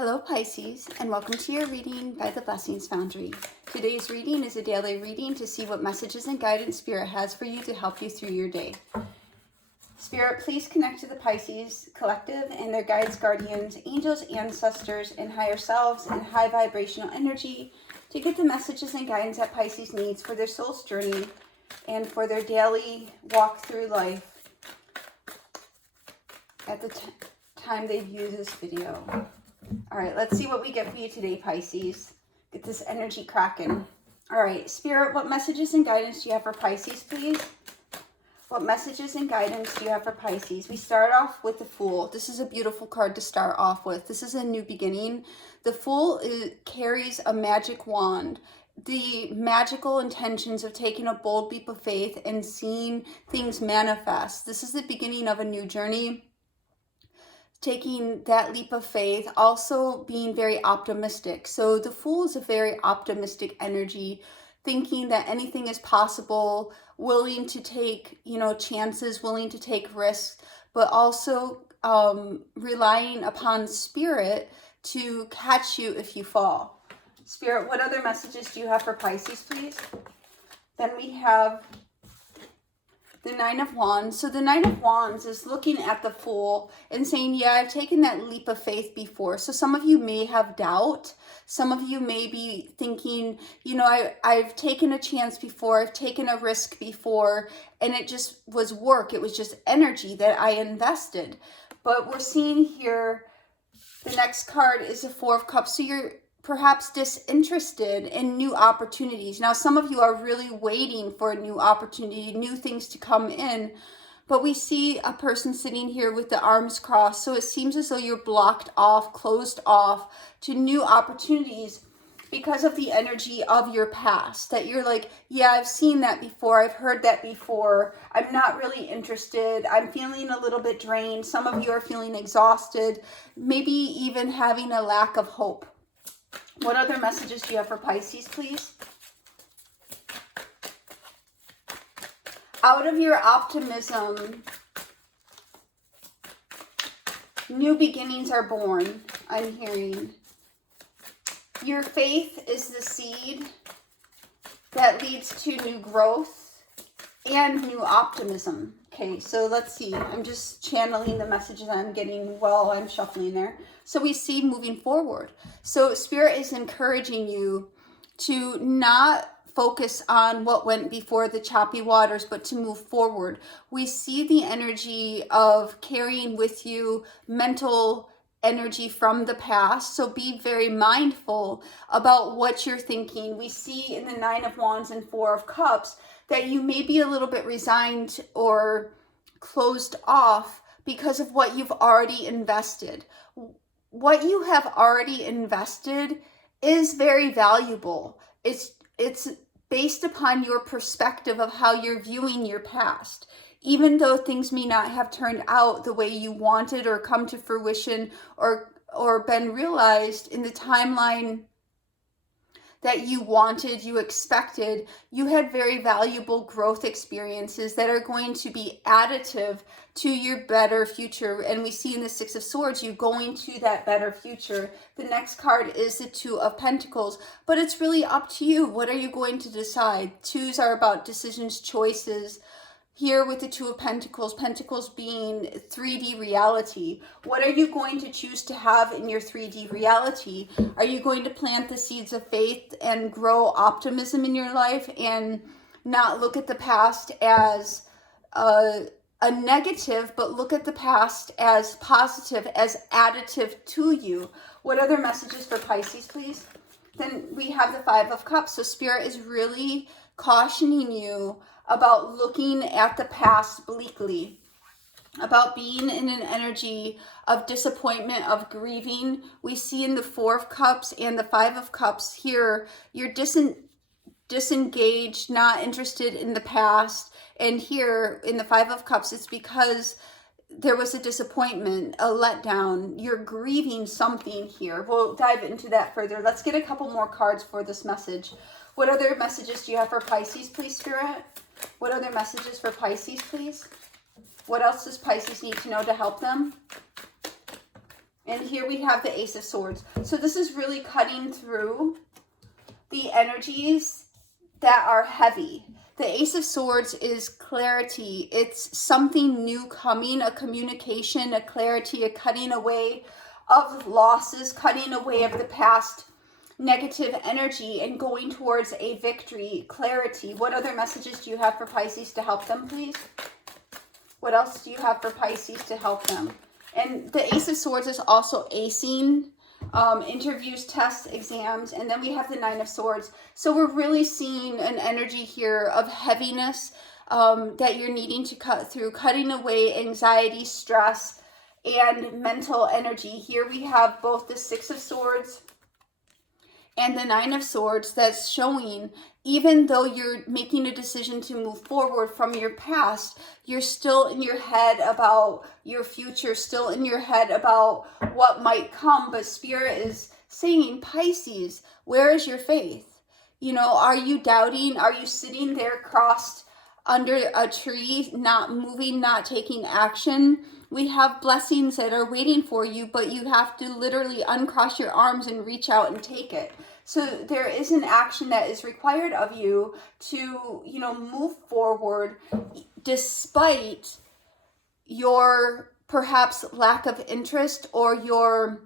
Hello Pisces, and welcome to your reading by the Blessings Foundry. Today's reading is a daily reading to see what messages and guidance Spirit has for you to help you through your day. Spirit, please connect to the Pisces collective and their guides, guardians, angels, ancestors, and higher selves and high vibrational energy to get the messages and guidance that Pisces needs for their soul's journey and for their daily walk through life at the time they view this video. All right, let's see what we get for you today, Pisces. Get this energy cracking. All right, Spirit, what messages and guidance do you have for Pisces, please? What messages and guidance do you have for Pisces? We start off with the Fool. This is a beautiful card to start off with. This is a new beginning. The Fool carries a magic wand. The magical intentions of taking a bold leap of faith and seeing things manifest. This is the beginning of a new journey. Taking that leap of faith, also being very optimistic. So the Fool is a very optimistic energy, thinking that anything is possible, willing to take, chances, willing to take risks, but also relying upon Spirit to catch you if you fall. Spirit, what other messages do you have for Pisces, please? Then we have the Nine of Wands. So the Nine of Wands is looking at the Fool and saying, yeah, I've taken that leap of faith before. So some of you may have doubt. Some of you may be thinking, I've taken a chance before. I've taken a risk before. And it just was work. It was just energy that I invested. But we're seeing here, the next card is the Four of Cups. So you're perhaps disinterested in new opportunities. Now, some of you are really waiting for a new opportunity, new things to come in, but we see a person sitting here with the arms crossed. So it seems as though you're blocked off, closed off to new opportunities because of the energy of your past, that you're like, yeah, I've seen that before. I've heard that before. I'm not really interested. I'm feeling a little bit drained. Some of you are feeling exhausted, maybe even having a lack of hope. What other messages do you have for Pisces, please? Out of your optimism, new beginnings are born, I'm hearing. Your faith is the seed that leads to new growth and new optimism. Okay, so let's see. I'm just channeling the messages I'm getting while I'm shuffling there. So we see moving forward. So Spirit is encouraging you to not focus on what went before the choppy waters, but to move forward. We see the energy of carrying with you mental energy from the past. So be very mindful about what you're thinking. We see in the Nine of Wands and Four of Cups that you may be a little bit resigned or closed off because of what you've already invested. What you have already invested is very valuable. It's based upon your perspective of how you're viewing your past. Even though things may not have turned out the way you wanted or come to fruition or been realized in the timeline that you wanted, you expected, you had very valuable growth experiences that are going to be additive to your better future. And we see in the Six of Swords, you going to that better future. The next card is the Two of Pentacles, but it's really up to you. What are you going to decide? Twos are about decisions, choices. Here with the Two of Pentacles, Pentacles being 3D reality. What are you going to choose to have in your 3D reality? Are you going to plant the seeds of faith and grow optimism in your life and not look at the past as a negative, but look at the past as positive, as additive to you? What other messages for Pisces, please? Then we have the Five of Cups. So Spirit is really cautioning you about looking at the past bleakly, about being in an energy of disappointment, of grieving. We see in the Four of Cups and the Five of Cups here, you're disengaged, not interested in the past. And here in the Five of Cups, it's because there was a disappointment, a letdown. You're grieving something here. We'll dive into that further. Let's get a couple more cards for this message. What other messages do you have for Pisces, please, Spirit? What other messages for Pisces, please? What else does Pisces need to know to help them? And here we have the Ace of Swords. So this is really cutting through the energies that are heavy. The Ace of Swords is clarity. It's something new coming, a communication, a clarity, a cutting away of losses, cutting away of the past negative energy and going towards a victory, clarity. What other messages do you have for Pisces to help them, please? What else do you have for Pisces to help them? And the Ace of Swords is also acing interviews, tests, exams, and then we have the Nine of Swords. So we're really seeing an energy here of heaviness that you're needing to cut through, cutting away anxiety, stress, and mental energy. Here we have both the Six of Swords and the Nine of Swords that's showing, even though you're making a decision to move forward from your past, you're still in your head about your future, still in your head about what might come. But Spirit is saying, Pisces, where is your faith? You know, are you doubting? Are you sitting there crossed under a tree, not moving, not taking action? We have blessings that are waiting for you, but you have to literally uncross your arms and reach out and take it. So there is an action that is required of you to, you know, move forward despite your perhaps lack of interest or your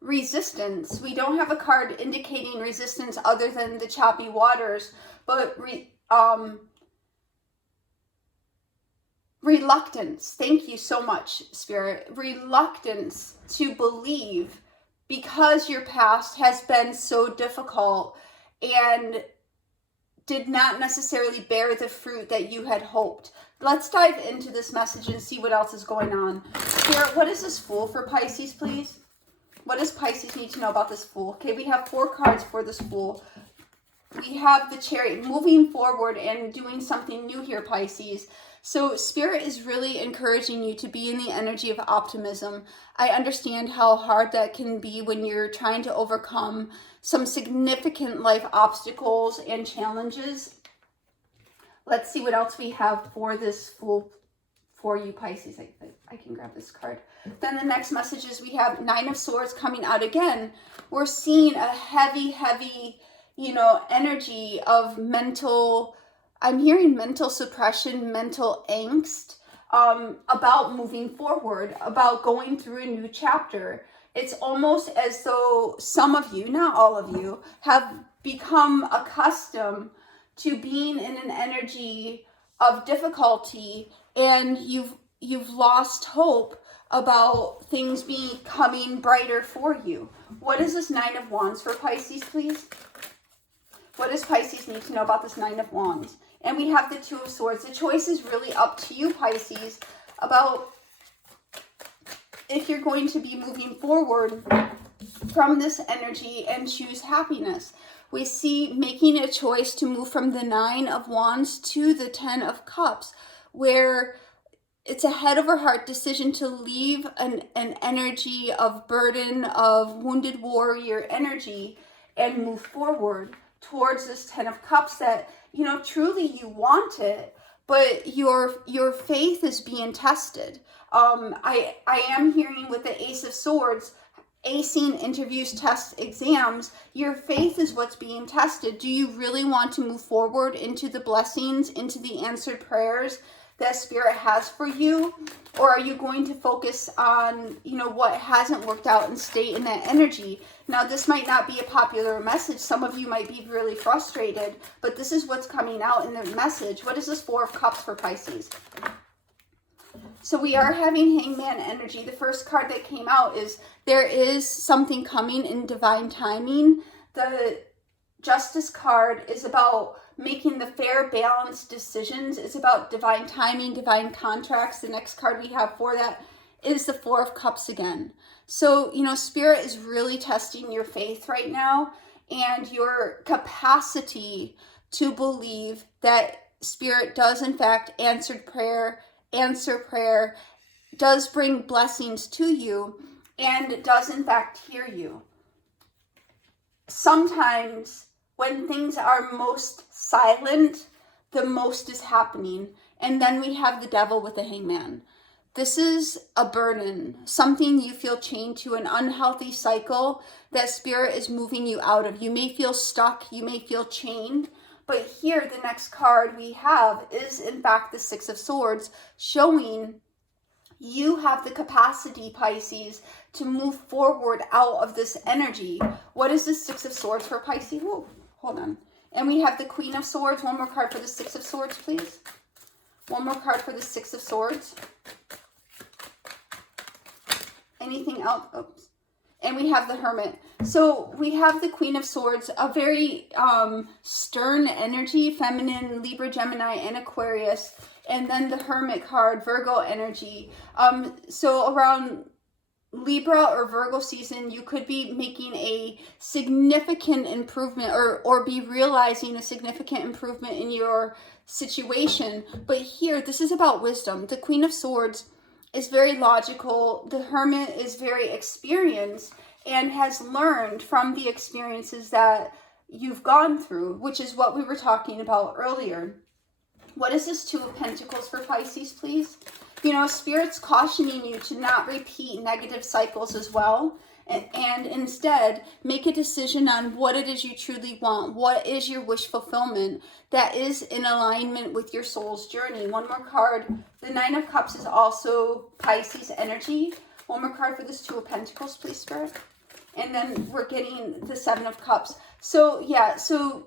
resistance. We don't have a card indicating resistance other than the choppy waters, but reluctance. Thank you so much, Spirit. Reluctance to believe because your past has been so difficult and did not necessarily bear the fruit that you had hoped. Let's dive into this message and see what else is going on. Spirit, what is this Fool for Pisces, please? What does Pisces need to know about this Fool? Okay, we have 4 cards for this Fool. We have the Chariot, moving forward and doing something new here, Pisces. So Spirit is really encouraging you to be in the energy of optimism. I understand how hard that can be when you're trying to overcome some significant life obstacles and challenges. Let's see what else we have for this Fool for you, Pisces. I can grab this card. Then the next message is we have Nine of Swords coming out again. We're seeing a heavy, you know, energy of mental, I'm hearing mental suppression, mental angst, about moving forward, about going through a new chapter. It's almost as though some of you, not all of you, have become accustomed to being in an energy of difficulty, and you've lost hope about things becoming brighter for you. What is this Nine of Wands for Pisces, please? What does Pisces need to know about this Nine of Wands? And we have the Two of Swords. The choice is really up to you, Pisces, about if you're going to be moving forward from this energy and choose happiness. We see making a choice to move from the Nine of Wands to the Ten of Cups, where it's a head over heart decision to leave an energy of burden, of wounded warrior energy, and move forward towards this Ten of Cups that, you know, truly you want it, but your faith is being tested. I am hearing with the Ace of Swords, acing interviews, tests, exams, your faith is what's being tested. Do you really want to move forward into the blessings, into the answered prayers that Spirit has for you? Or are you going to focus on, you know, what hasn't worked out and stay in that energy? Now, this might not be a popular message. Some of you might be really frustrated, but this is what's coming out in the message. What is this Four of Cups for Pisces? So we are having Hangman energy. The first card that came out is there is something coming in divine timing. The Justice card is about making the fair, balanced decisions. It's about divine timing, divine contracts. The next card we have for that is the Four of Cups again. So, you know, Spirit is really testing your faith right now and your capacity to believe that Spirit does in fact answer prayer, does bring blessings to you, and does in fact hear you. Sometimes when things are most silent, the most is happening. And then we have the Devil with the Hangman. This is a burden, something you feel chained to, an unhealthy cycle that Spirit is moving you out of. You may feel stuck, you may feel chained, but here the next card we have is in fact the Six of Swords, showing you have the capacity, Pisces, to move forward out of this energy. What is the Six of Swords for Pisces? Whoa, hold on. And we have the Queen of Swords. One more card for the Six of Swords, please. One more card for the Six of Swords. Anything else? Oops. And we have the Hermit. So we have the Queen of Swords, a very stern energy, feminine, Libra, Gemini, and Aquarius. And then the Hermit card, Virgo energy. So around Libra or Virgo season, you could be making a significant improvement or be realizing a significant improvement in your situation. But here, this is about wisdom. The Queen of Swords is very logical. The Hermit is very experienced and has learned from the experiences that you've gone through, which is what we were talking about earlier. What is this Two of Pentacles for Pisces, please? You know, Spirit's cautioning you to not repeat negative cycles as well, and instead make a decision on what it is you truly want. What is your wish fulfillment that is in alignment with your soul's journey? One more card. The Nine of Cups is also Pisces energy. One more card for this Two of Pentacles, please, Spirit. And then we're getting the Seven of Cups. So, yeah, so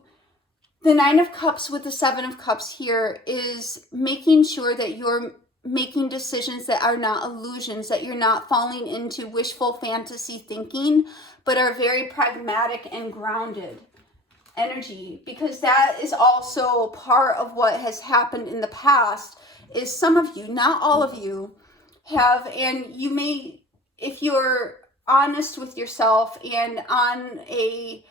the Nine of Cups with the Seven of Cups here is making sure that you're making decisions that are not illusions, that you're not falling into wishful fantasy thinking, but are very pragmatic and grounded energy, because that is also part of what has happened in the past. Is some of you, not all of you, have, and you may, if you're honest with yourself and on a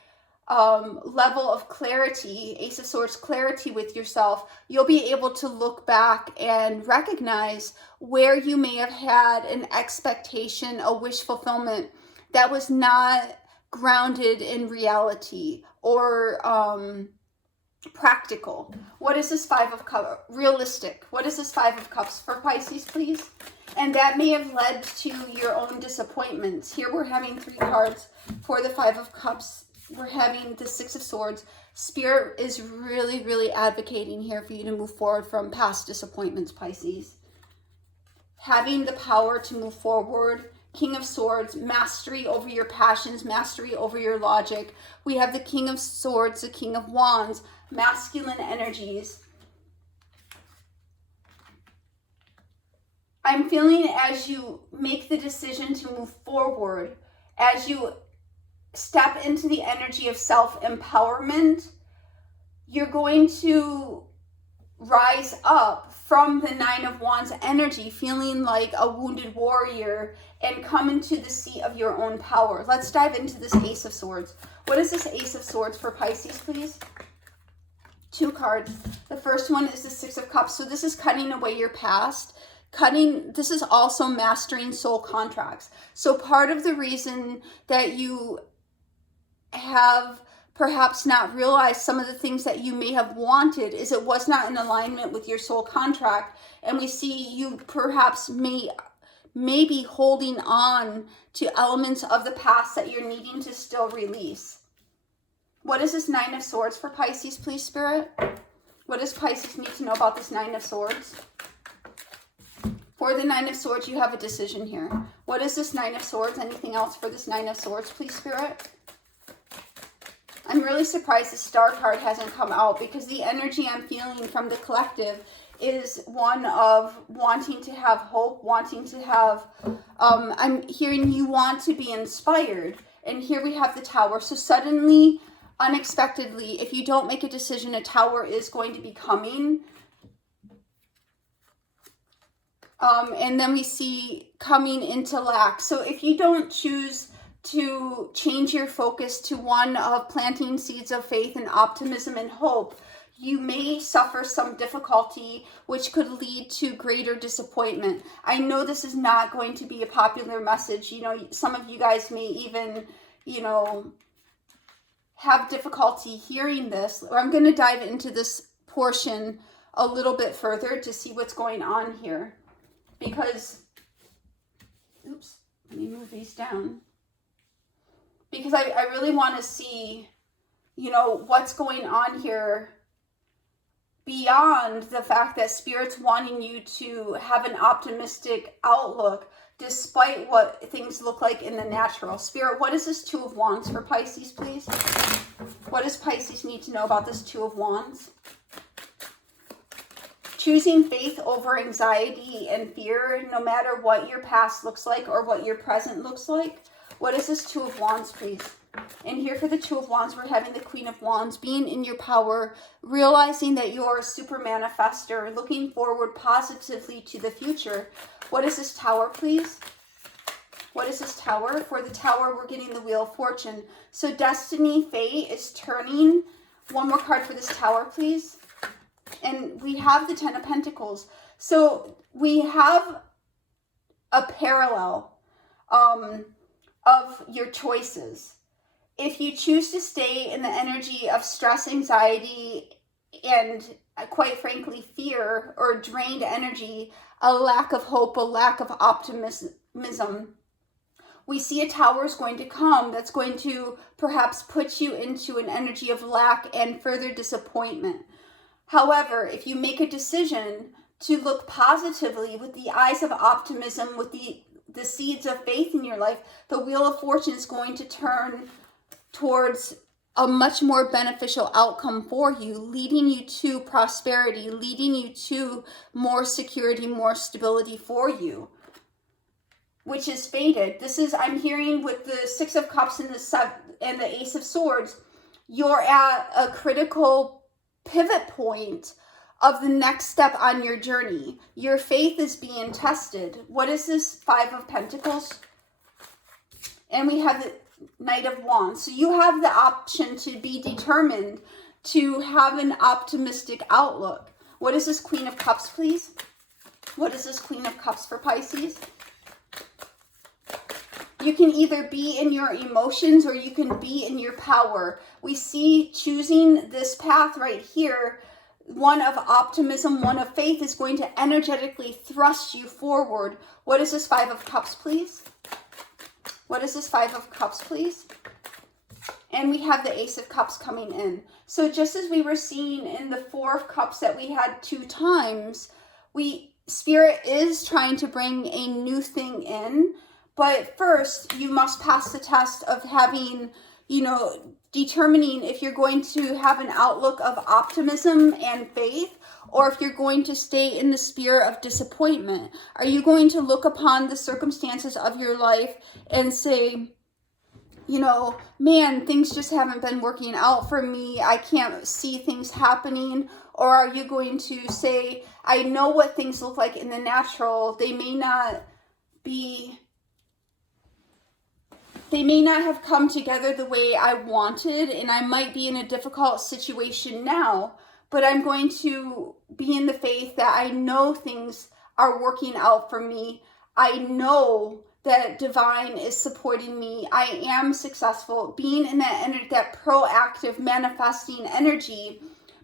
level of clarity, Ace of Swords clarity with yourself, you'll be able to look back and recognize where you may have had an expectation, a wish fulfillment that was not grounded in reality or practical. What is this Five of Cups? Realistic. What is this Five of Cups for Pisces, please? And that may have led to your own disappointments. Here we're having three cards for the Five of Cups. We're having the Six of Swords. Spirit is really, really advocating here for you to move forward from past disappointments, Pisces. Having the power to move forward. King of Swords, mastery over your passions, mastery over your logic. We have the King of Swords, the King of Wands, masculine energies. I'm feeling as you make the decision to move forward, as you step into the energy of self-empowerment, you're going to rise up from the Nine of Wands energy, feeling like a wounded warrior, and come into the seat of your own power. Let's dive into this Ace of Swords. What is this Ace of Swords for Pisces, please? Two cards. The first one is the Six of Cups. So this is cutting away your past. This is also mastering soul contracts. So part of the reason that you have perhaps not realized some of the things that you may have wanted is it was not in alignment with your soul contract, and we see you perhaps may be holding on to elements of the past that you're needing to still release. What is this Nine of Swords for Pisces, please, Spirit? What does Pisces need to know about this Nine of Swords? For the Nine of Swords, you have a decision here. What is this Nine of Swords? Anything else for this Nine of Swords, please, Spirit? I'm really surprised the Star card hasn't come out, because the energy I'm feeling from the collective is one of wanting to have hope, wanting to have, I'm hearing you want to be inspired. And here we have the Tower. So suddenly, unexpectedly, if you don't make a decision, a Tower is going to be coming. And then we see coming into lack. So if you don't choose to change your focus to one of planting seeds of faith and optimism and hope, you may suffer some difficulty, which could lead to greater disappointment. I know this is not going to be a popular message. You know, some of you guys may even, you know, have difficulty hearing this. Or I'm going to dive into this portion a little bit further to see what's going on here. Because oops, let me move these down. Because I really want to see, you know, what's going on here beyond the fact that Spirit's wanting you to have an optimistic outlook despite what things look like in the natural. Spirit, what is this Two of Wands for Pisces, please? What does Pisces need to know about this Two of Wands? Choosing faith over anxiety and fear, no matter what your past looks like or what your present looks like. What is this Two of Wands, please? And here for the Two of Wands, we're having the Queen of Wands, being in your power, realizing that you're a super manifester, looking forward positively to the future. What is this Tower, please? What is this Tower? For the Tower, we're getting the Wheel of Fortune. So destiny, fate is turning. One more card for this Tower, please. And we have the Ten of Pentacles. So we have a parallel of your choices. If you choose to stay in the energy of stress, anxiety, and quite frankly, fear or drained energy, a lack of hope, a lack of optimism, we see a Tower is going to come that's going to perhaps put you into an energy of lack and further disappointment. However, if you make a decision to look positively with the eyes of optimism, with the seeds of faith in your life, the Wheel of Fortune is going to turn towards a much more beneficial outcome for you, leading you to prosperity, leading you to more security, more stability for you, which is fated. This is, I'm hearing with the Six of Cups and the Ace of Swords, you're at a critical pivot point of the next step on your journey. Your faith is being tested. What is this Five of Pentacles? And we have the Knight of Wands. So you have the option to be determined to have an optimistic outlook. What is this Queen of Cups, please? What is this Queen of Cups for Pisces? You can either be in your emotions or you can be in your power. We see choosing this path right here, one of optimism, one of faith, is going to energetically thrust you forward. What is this Five of Cups, please? What is this Five of Cups, please? And we have the Ace of Cups coming in. So just as we were seeing in the Four of Cups that we had 2 times, Spirit is trying to bring a new thing in. But first, you must pass the test of having, you know, determining if you're going to have an outlook of optimism and faith, or if you're going to stay in the spirit of disappointment. Are you going to look upon the circumstances of your life and say, you know, man, things just haven't been working out for me. I can't see things happening. Or are you going to say, I know what things look like in the natural. They may not have come together the way I wanted, and I might be in a difficult situation now, but I'm going to be in the faith that I know things are working out for me. I know that divine is supporting me. I am successful. Being in that energy, that proactive manifesting energy.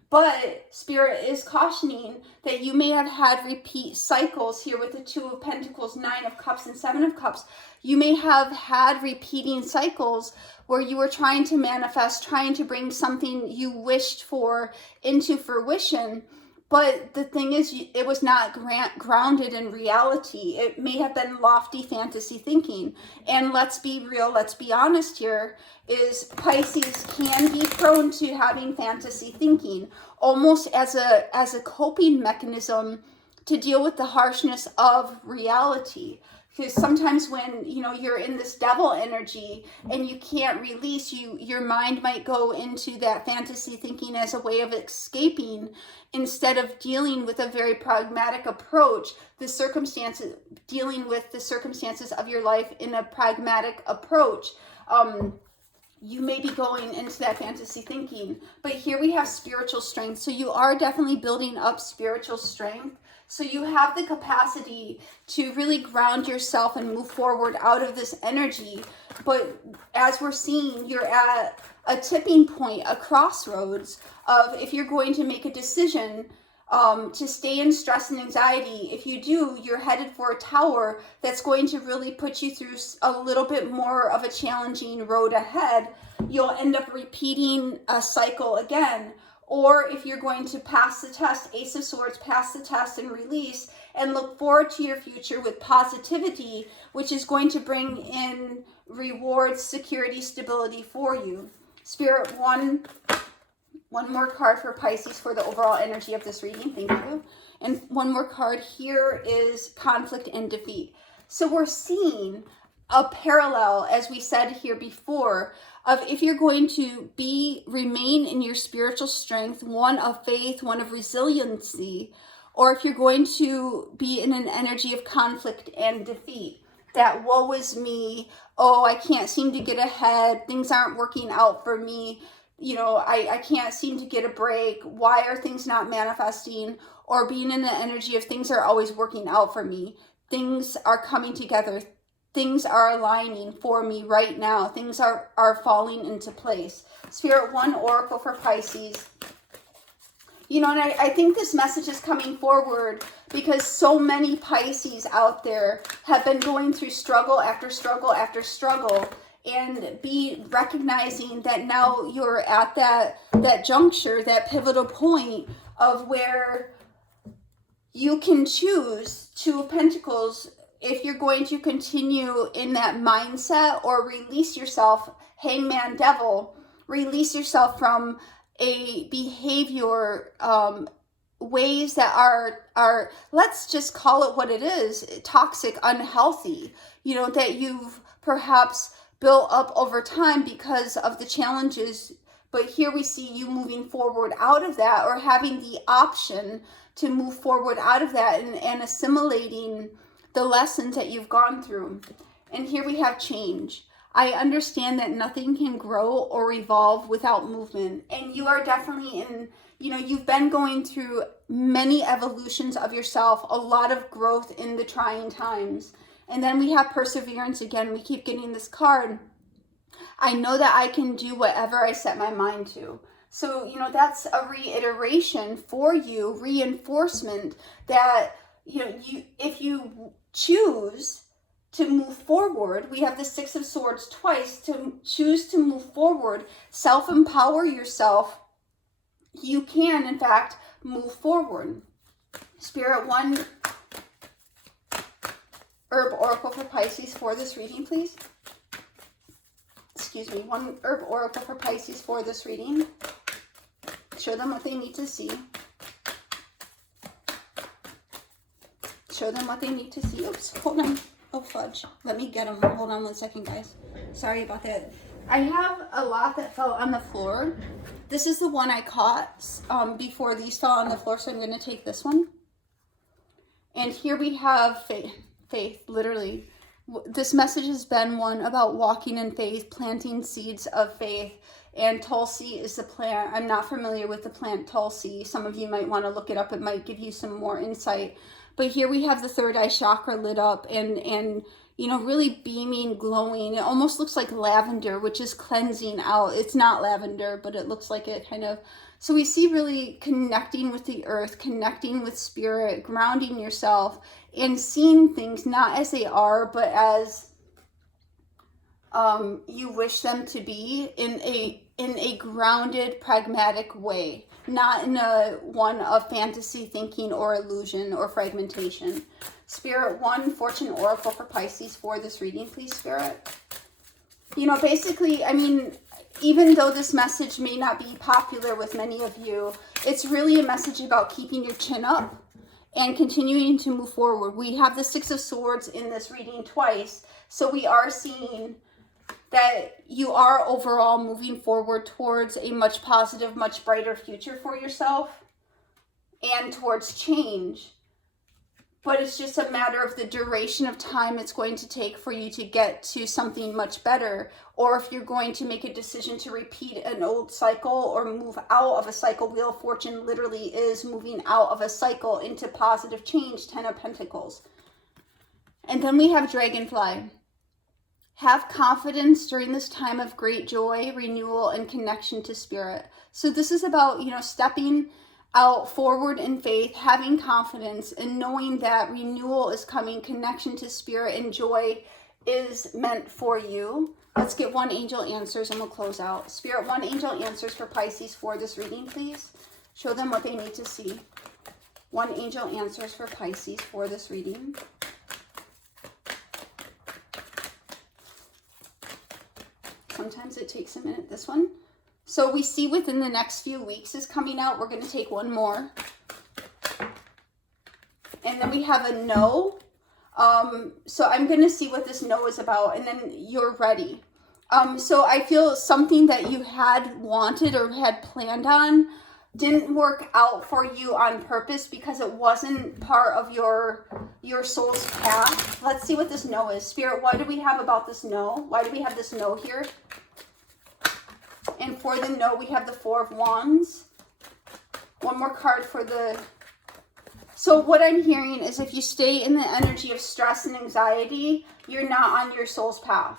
But Spirit is cautioning that you may have had repeat cycles here with the Two of Pentacles, Nine of Cups, and Seven of Cups. You may have had repeating cycles where you were trying to manifest, trying to bring something you wished for into fruition. But the thing is, it was not grounded in reality. It may have been lofty fantasy thinking. And let's be real, let's be honest here, is Pisces can be prone to having fantasy thinking, almost as a coping mechanism to deal with the harshness of reality. Because sometimes when, you know, you're in this devil energy and you can't release, your mind might go into that fantasy thinking as a way of escaping instead of dealing with a very pragmatic approach, dealing with the circumstances of your life in a pragmatic approach. You may be going into that fantasy thinking. But here we have spiritual strength. So you are definitely building up spiritual strength. So you have the capacity to really ground yourself and move forward out of this energy. But as we're seeing, you're at a tipping point, a crossroads of if you're going to make a decision to stay in stress and anxiety. If you do, you're headed for a tower that's going to really put you through a little bit more of a challenging road ahead. You'll end up repeating a cycle again. Or if you're going to pass the test, Ace of Swords, pass the test and release, and look forward to your future with positivity, which is going to bring in rewards, security, stability for you. Spirit, one more card for Pisces for the overall energy of this reading. Thank you. And one more card here is conflict and defeat. So we're seeing a parallel, as we said here before, of if you're going to remain in your spiritual strength, one of faith, one of resiliency, or if you're going to be in an energy of conflict and defeat. That woe is me, oh, I can't seem to get ahead, things aren't working out for me, you know, I can't seem to get a break, why are things not manifesting? Or being in the energy of things are always working out for me, things are coming together, things are aligning for me right now, things are falling into place. Spirit, one oracle for Pisces. You know, and I think this message is coming forward because so many Pisces out there have been going through struggle after struggle after struggle, and be recognizing that now you're at that juncture, that pivotal point of where you can choose Two of Pentacles if you're going to continue in that mindset or release yourself, Hangman Devil, release yourself from a behavior, ways that are, let's just call it what it is, toxic, unhealthy, you know, that you've perhaps built up over time because of the challenges. But here we see you moving forward out of that, or having the option to move forward out of that and assimilating the lessons that you've gone through. And here we have change. I understand that nothing can grow or evolve without movement. And you are definitely in, you know, you've been going through many evolutions of yourself, a lot of growth in the trying times. And then we have perseverance again. We keep getting this card. I know that I can do whatever I set my mind to. So, you know, that's a reiteration for you, reinforcement that, you know, if you choose to move forward, we have the Six of Swords twice, to choose to move forward, self-empower yourself, you can, in fact, move forward. Spirit, one herb oracle for Pisces for this reading, please. Excuse me, one herb oracle for Pisces for this reading. Show them what they need to see. Show them what they need to see. Oops, hold on. Oh, fudge. Let me get them. Hold on one second, guys. Sorry about that. I have a lot that fell on the floor. This is the one I caught before these fell on the floor, so I'm going to take this one. And here we have faith, literally. This message has been one about walking in faith, planting seeds of faith. And Tulsi is the plant. I'm not familiar with the plant Tulsi. Some of you might want to look it up. It might give you some more insight. But here we have the third eye chakra lit up and you know, really beaming, glowing. It almost looks like lavender, which is cleansing out. It's not lavender, but it looks like it kind of. So we see really connecting with the earth, connecting with spirit, grounding yourself, and seeing things not as they are, but as you wish them to be, in a grounded, pragmatic way. Not in a one of fantasy thinking or illusion or fragmentation. Spirit, one fortune oracle for Pisces for this reading, please, Spirit. You know, basically, I mean, even though this message may not be popular with many of you, it's really a message about keeping your chin up and continuing to move forward. We have the Six of Swords in this reading twice, so we are seeing that you are overall moving forward towards a much positive, much brighter future for yourself and towards change. But it's just a matter of the duration of time it's going to take for you to get to something much better, or if you're going to make a decision to repeat an old cycle or move out of a cycle. Wheel of Fortune literally is moving out of a cycle into positive change, 10 of Pentacles. And then we have Dragonfly. Have confidence during this time of great joy, renewal, and connection to spirit. So this is about, you know, stepping out forward in faith, having confidence, and knowing that renewal is coming, connection to spirit, and joy is meant for you. Let's get one angel answers and we'll close out. Spirit, one angel answers for Pisces for this reading, please. Show them what they need to see. One angel answers for Pisces for this reading. Sometimes it takes a minute, this one. So we see within the next few weeks is coming out. We're going to take one more. And then we have a no. So I'm going to see what this no is about, and then you're ready. So I feel something that you had wanted or had planned on didn't work out for you on purpose because it wasn't part of your soul's path. Let's see what this no is. Spirit, what do we have about this no? Why do we have this no here? And for the no, we have the Four of Wands. One more card for the... So what I'm hearing is if you stay in the energy of stress and anxiety, you're not on your soul's path.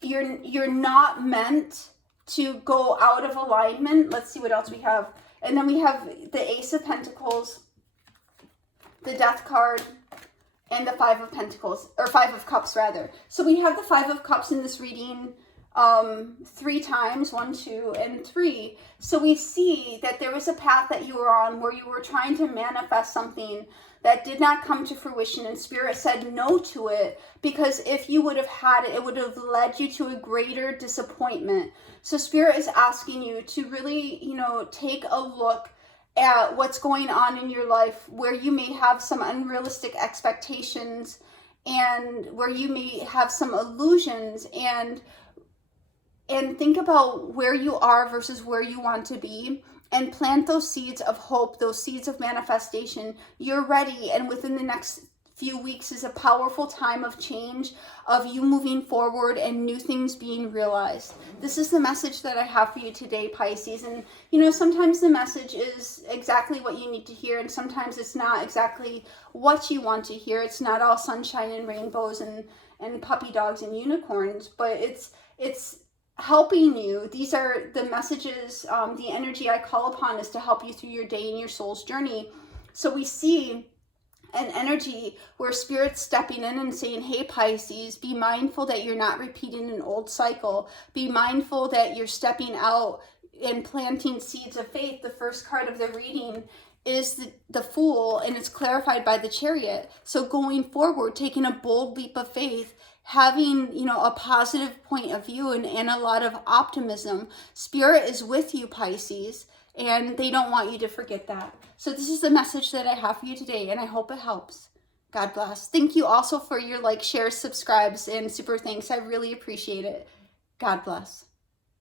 You're not meant to go out of alignment. Let's see what else we have. And then we have the Ace of Pentacles, the Death card, and the Five of Pentacles, or Five of Cups rather. So we have the Five of Cups in this reading 3 times, 1, 2, and 3. So we see that there was a path that you were on where you were trying to manifest something that did not come to fruition, and Spirit said no to it, because if you would have had it, it would have led you to a greater disappointment. So Spirit is asking you to really, take a look at what's going on in your life where you may have some unrealistic expectations and where you may have some illusions, and think about where you are versus where you want to be, and plant those seeds of hope, those seeds of manifestation. You're ready, and within the next few weeks is a powerful time of change, of you moving forward and new things being realized. This is the message that I have for you today, Pisces. And sometimes the message is exactly what you need to hear, and sometimes it's not exactly what you want to hear. It's not all sunshine and rainbows and puppy dogs and unicorns, but it's helping you. These are the messages, the energy I call upon is to help you through your day and your soul's journey. So we see an energy where Spirit's stepping in and saying, hey Pisces, be mindful that you're not repeating an old cycle. Be mindful that you're stepping out and planting seeds of faith. The first card of the reading is the Fool, and it's clarified by the Chariot. So going forward, taking a bold leap of faith, having, a positive point of view and a lot of optimism. Spirit is with you, Pisces, and they don't want you to forget that. So this is the message that I have for you today, and I hope it helps. God bless. Thank you also for your shares, subscribes, and super thanks. I really appreciate it. God bless.